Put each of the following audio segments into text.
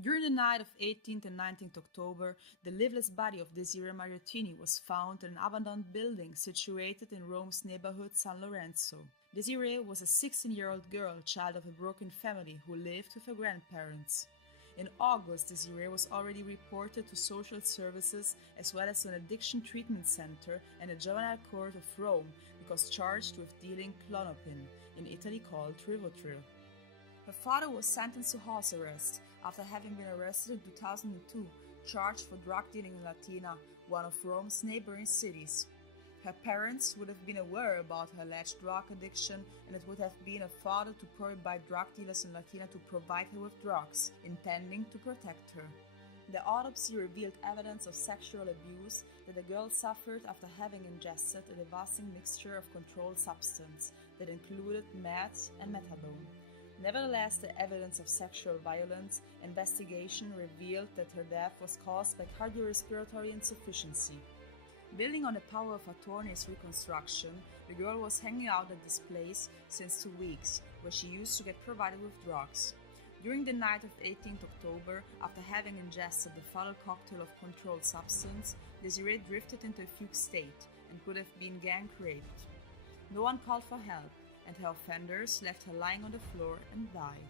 During the night of 18th and 19th October, the lifeless body of Desirée Mariottini was found in an abandoned building situated in Rome's neighborhood San Lorenzo. Desirée was a 16-year-old girl, child of a broken family, who lived with her grandparents. In August, Desirée was already reported to social services as well as to an addiction treatment center and a juvenile court of Rome because charged with dealing Klonopin, in Italy called Rivotril. Her father was sentenced to house arrest after having been arrested in 2002, charged for drug dealing in Latina, one of Rome's neighboring cities. Her parents would have been aware about her alleged drug addiction, and it would have been her father to prohibit drug dealers in Latina to provide her with drugs, intending to protect her. The autopsy revealed evidence of sexual abuse that the girl suffered after having ingested a devastating mixture of controlled substance that included meth and methadone. Nevertheless, the evidence of sexual violence investigation revealed that her death was caused by cardiorespiratory insufficiency. Building on the power of attorney's reconstruction, the girl was hanging out at this place since 2 weeks, where she used to get provided with drugs. During the night of 18th October, after having ingested the fatal cocktail of controlled substance, Desirée drifted into a fugue state and could have been gang raped. No one called for help, and her offenders left her lying on the floor and died.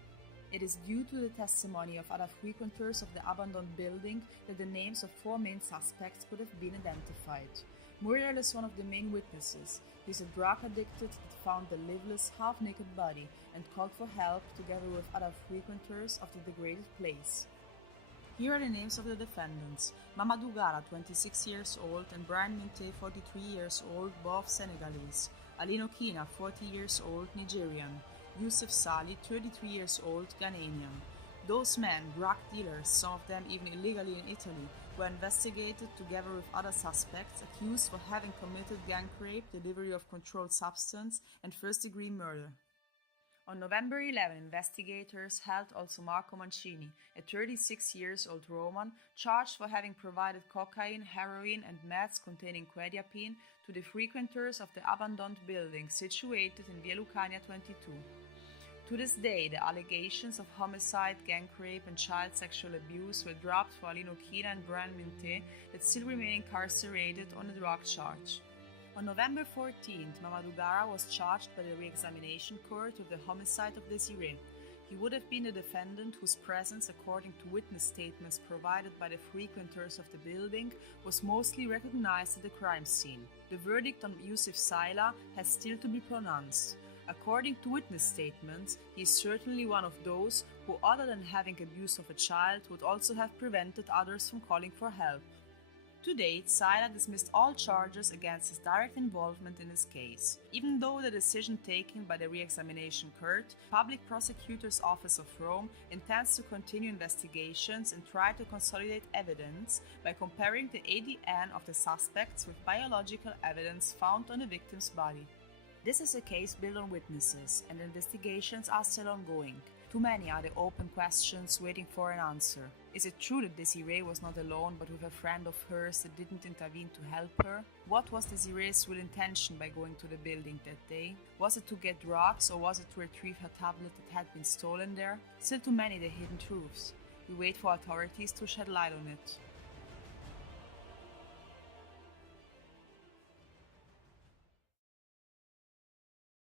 It is due to the testimony of other frequenters of the abandoned building that the names of 4 main suspects could have been identified. Muriel is one of the main witnesses. He is a drug addicted that found the lifeless, half-naked body and called for help together with other frequenters of the degraded place. Here are the names of the defendants: Mamadou Gara, 26 years old, and Brian Minte, 43 years old, both Senegalese; Alino Kina, 40 years old, Nigerian; Yusuf Sali, 33 years old, Ghanaian. Those men, drug dealers, some of them even illegally in Italy, were investigated together with other suspects accused for having committed gang rape, delivery of controlled substance, and first-degree murder. On November 11, investigators held also Marco Mancini, a 36 years old Roman, charged for having provided cocaine, heroin, and meth containing quetiapine to the frequenters of the abandoned building situated in Via Lucania 22. To this day, the allegations of homicide, gang rape, and child sexual abuse were dropped for Alino Kina and Brian Minte, that still remain incarcerated on a drug charge. On November 14th, Mamadou Gara was charged by the re-examination court with the homicide of Desirée. He would have been the defendant whose presence, according to witness statements provided by the frequenters of the building, was mostly recognized at the crime scene. The verdict on Yusuf Saila has still to be pronounced. According to witness statements, he is certainly one of those who, other than having abuse of a child, would also have prevented others from calling for help. To date, Saila dismissed all charges against his direct involvement in this case. Even though the decision taken by the re-examination court, Public Prosecutor's Office of Rome intends to continue investigations and try to consolidate evidence by comparing the ADN of the suspects with biological evidence found on the victim's body. This is a case built on witnesses, and investigations are still ongoing. Too many are the open questions waiting for an answer. Is it true that Desirée was not alone but with a friend of hers that didn't intervene to help her? What was Desirée's real intention by going to the building that day? Was it to get drugs, or was it to retrieve her tablet that had been stolen there? Still too many the hidden truths. We wait for authorities to shed light on it.